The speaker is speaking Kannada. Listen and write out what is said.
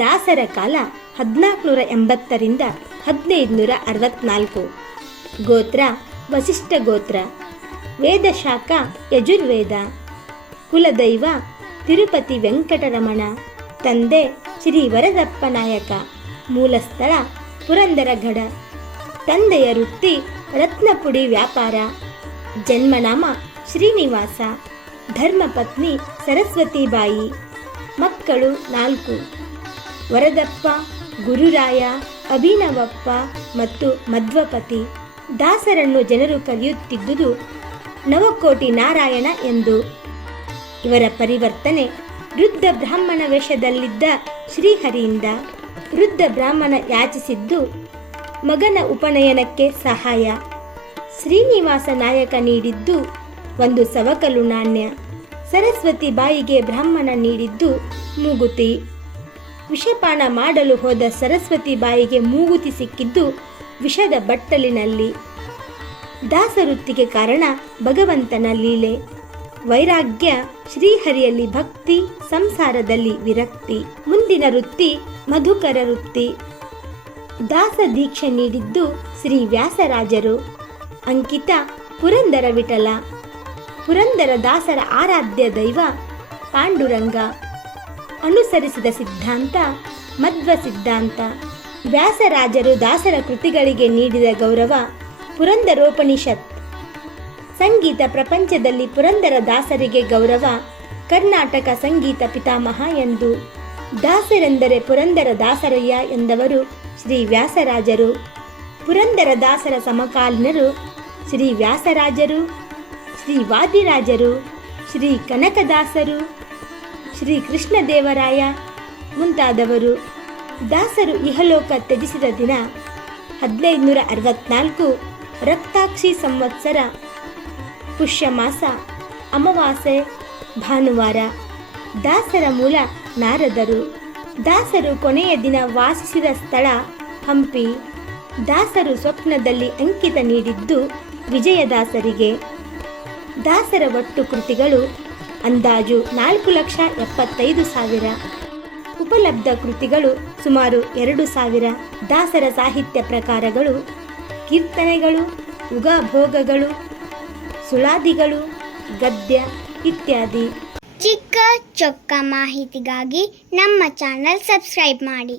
ದಾಸರ ಕಾಲ 1480ರಿಂದ 1564. ಗೋತ್ರ ವಸಿಷ್ಠ ಗೋತ್ರ. ವೇದಶಾಖ ಯಜುರ್ವೇದ. ಕುಲದೈವ ತಿರುಪತಿ ವೆಂಕಟರಮಣ. ತಂದೆ ಶ್ರೀ ವರದಪ್ಪ ನಾಯಕ. ಮೂಲಸ್ಥಳ ಪುರಂದರಗಡ. ತಂದೆಯ ವೃತ್ತಿ ರತ್ನಪುಡಿ ವ್ಯಾಪಾರ. ಜನ್ಮನಾಮ ಶ್ರೀನಿವಾಸ. ಧರ್ಮಪತ್ನಿ ಸರಸ್ವತಿಬಾಯಿ. ಮಕ್ಕಳು 4: ವರದಪ್ಪ, ಗುರುರಾಯ, ಅಭಿನವಪ್ಪ ಮತ್ತು ಮಧ್ವಪತಿ. ದಾಸರನ್ನು ಜನರು ಕರೆಯುತ್ತಿದ್ದುದು ನವಕೋಟಿ ನಾರಾಯಣ ಎಂದು. ಇವರ ಪರಿವರ್ತನೆ ವೃದ್ಧ ಬ್ರಾಹ್ಮಣ ವೇಷದಲ್ಲಿದ್ದ ಶ್ರೀಹರಿಯಿಂದ. ವೃದ್ಧ ಬ್ರಾಹ್ಮಣ ಯಾಚಿಸಿದ್ದು ಮಗನ ಉಪನಯನಕ್ಕೆ ಸಹಾಯ. ಶ್ರೀನಿವಾಸ ನಾಯಕ ನೀಡಿದ್ದು ಒಂದು ಸವಕಲು ನಾಣ್ಯ. ಸರಸ್ವತಿ ಬಾಯಿಗೆ ಬ್ರಾಹ್ಮಣ ನೀಡಿದ್ದು ಮೂಗುತಿ. ವಿಷಪಾನ ಮಾಡಲು ಹೋದ ಸರಸ್ವತಿ ಬಾಯಿಗೆ ಮೂಗುತಿ ಸಿಕ್ಕಿದ್ದು ವಿಷದ ಬಟ್ಟಲಿನಲ್ಲಿ. ದಾಸವೃತ್ತಿಗೆ ಕಾರಣ ಭಗವಂತನ ಲೀಲೆ. ವೈರಾಗ್ಯ, ಶ್ರೀಹರಿಯಲ್ಲಿ ಭಕ್ತಿ, ಸಂಸಾರದಲ್ಲಿ ವಿರಕ್ತಿ. ಮುಂದಿನ ವೃತ್ತಿ ಮಧುಕರ ವೃತ್ತಿ. ದಾಸ ದೀಕ್ಷೆ ನೀಡಿದ್ದು ಶ್ರೀ ವ್ಯಾಸರಾಜರು. ಅಂಕಿತ ಪುರಂದರ ವಿಠಲ. ಪುರಂದರ ದಾಸರ ಆರಾಧ್ಯ ದೈವ ಪಾಂಡುರಂಗ. ಅನುಸರಿಸಿದ ಸಿದ್ಧಾಂತ ಮಧ್ವ ಸಿದ್ಧಾಂತ. ವ್ಯಾಸರಾಜರು ದಾಸರ ಕೃತಿಗಳಿಗೆ ನೀಡಿದ ಗೌರವ ಪುರಂದರೋಪನಿಷತ್. ಸಂಗೀತ ಪ್ರಪಂಚದಲ್ಲಿ ಪುರಂದರ ದಾಸರಿಗೆ ಗೌರವ ಕರ್ನಾಟಕ ಸಂಗೀತ ಪಿತಾಮಹ ಎಂದು. ದಾಸರೆಂದರೆ ಪುರಂದರ ದಾಸರಯ್ಯ ಎಂದವರು ಶ್ರೀ ವ್ಯಾಸರಾಜರು. ಪುರಂದರ ದಾಸರ ಸಮಕಾಲೀನರು ಶ್ರೀ ವ್ಯಾಸರಾಜರು, ಶ್ರೀ ವಾದಿರಾಜರು, ಶ್ರೀ ಕನಕದಾಸರು, ಶ್ರೀ ಕೃಷ್ಣದೇವರಾಯ ಮುಂತಾದವರು. ದಾಸರು ಇಹಲೋಕ ತ್ಯಜಿಸಿದ ದಿನ 1564 ರಕ್ತಾಕ್ಷಿ ಸಂವತ್ಸರ ಪುಷ್ಯಮಾಸ ಅಮಾವಾಸ್ಯೆ ಭಾನುವಾರ. ದಾಸರ ಮೂಲ ನಾರದರು. ದಾಸರು ಕೊನೆಯ ದಿನ ವಾಸಿಸಿದ ಸ್ಥಳ ಹಂಪಿ. ದಾಸರು ಸ್ವಪ್ನದಲ್ಲಿ ಅಂಕಿತ ನೀಡಿದ್ದು ವಿಜಯದಾಸರಿಗೆ. ದಾಸರ ಒಟ್ಟು ಕೃತಿಗಳು ಅಂದಾಜು 4,75,000. ಉಪಲಬ್ಧ ಕೃತಿಗಳು ಸುಮಾರು 2,000. ದಾಸರ ಸಾಹಿತ್ಯ ಪ್ರಕಾರಗಳು ಕೀರ್ತನೆಗಳು, ಉಗಾಭೋಗಗಳು, ಸುಳಾದಿಗಳು, ಗದ್ಯ ಇತ್ಯಾದಿ. ಚಿಕ್ಕ ಚೊಕ್ಕ ಮಾಹಿತಿಗಾಗಿ ನಮ್ಮ ಚಾನಲ್ ಸಬ್ಸ್ಕ್ರೈಬ್ ಮಾಡಿ.